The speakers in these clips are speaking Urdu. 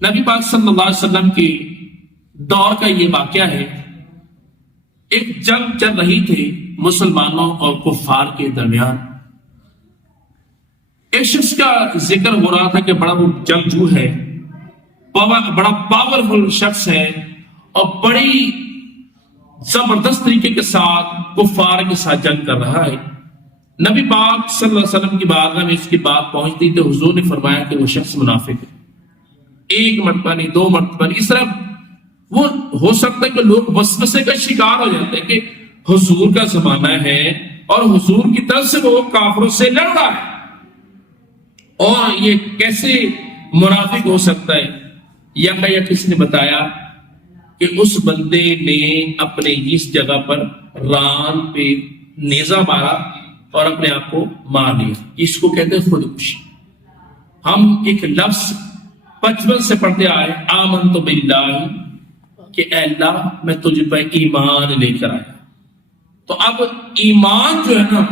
نبی پاک صلی اللہ علیہ وسلم کے دور کا یہ واقعہ ہے. ایک جنگ چل رہی تھی مسلمانوں اور کفار کے درمیان. ایک شخص کا ذکر ہو رہا تھا کہ بڑا وہ جنگجو ہے، بڑا پاورفل شخص ہے اور بڑی زبردست طریقے کے ساتھ کفار کے ساتھ جنگ کر رہا ہے. نبی پاک صلی اللہ علیہ وسلم کی بارگاہ میں اس کی بات پہنچتی تو حضور نے فرمایا کہ وہ شخص منافق ہے. ایک مرتبہ نہیں، دو مرتبہ نہیں، اس طرح وہ ہو سکتا ہے کہ لوگ وسوسے کا شکار ہو جاتے ہیں کہ حضور کا زمانہ ہے اور حضور کی طرف سے وہ کافروں سے لڑ رہا ہے اور یہ کیسے منافق ہو سکتا ہے. یا کسی نے بتایا کہ اس بندے نے اپنے اس جگہ پر ران پہ نیزہ مارا اور اپنے آپ کو مار لیا. اس کو کہتے ہیں خودکشی. ہم ایک لفظ بچپن سے پڑھتے آئے، آمنت باللہ، کہ اے اللہ میں تجھ پہ ایمان لے کر آیا. تو اب ایمان جو ہے نا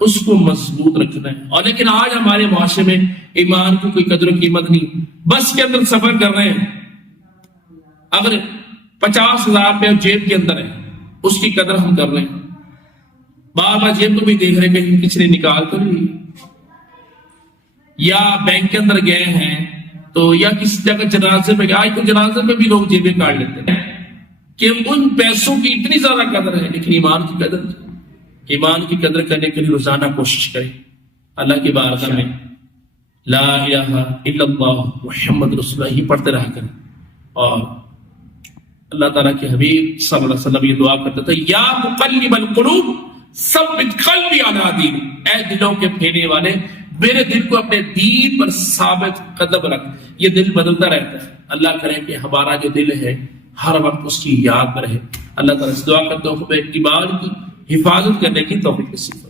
اس کو مضبوط رکھنا ہے. اور لیکن آج ہمارے معاشرے میں ایمان کی کوئی قدر و قیمت نہیں. بس کے اندر سفر کر رہے ہیں، اگر 50,000 روپے جیب کے اندر ہے اس کی قدر ہم کر رہے ہیں. بار بار جیب کو بھی دیکھ رہے ہیں کہ کسی نے نکال تو نہیں، یا بینک کے اندر گئے ہیں تو یا کسی جگہ جنازے پہ گئے. آج تو جنازے پہ بھی لوگ جیبیں کاٹ لیتے ہیں کہ ان پیسوں کی اتنی زیادہ قدر ہے، لیکن ایمان کی قدر نہیں. ایمان کی قدر کرنے کے لیے روزانہ کوشش کریں اللہ کی بارگاہ میں لا الہ الا اللہ محمد رسول اللہ ہی پڑھتے رہا کریں. اور اللہ تعالیٰ کے حبیب صلی اللہ علیہ وسلم یہ دعا کرتے تھے، یا مقلب القلوب ثبت قلبی علی دینک، اے دلوں کے پھیرنے والے میرے دل کو اپنے دین پر ثابت قدم رکھ. یہ دل بدلتا رہتا ہے. اللہ کرے کہ ہمارا جو دل ہے ہر وقت اس کی یاد میں رہے. اللہ تعالیٰ سے دعا کرتا ہوں کہ ایمان کی حفاظت کرنے کی توفیق نصیب کرے.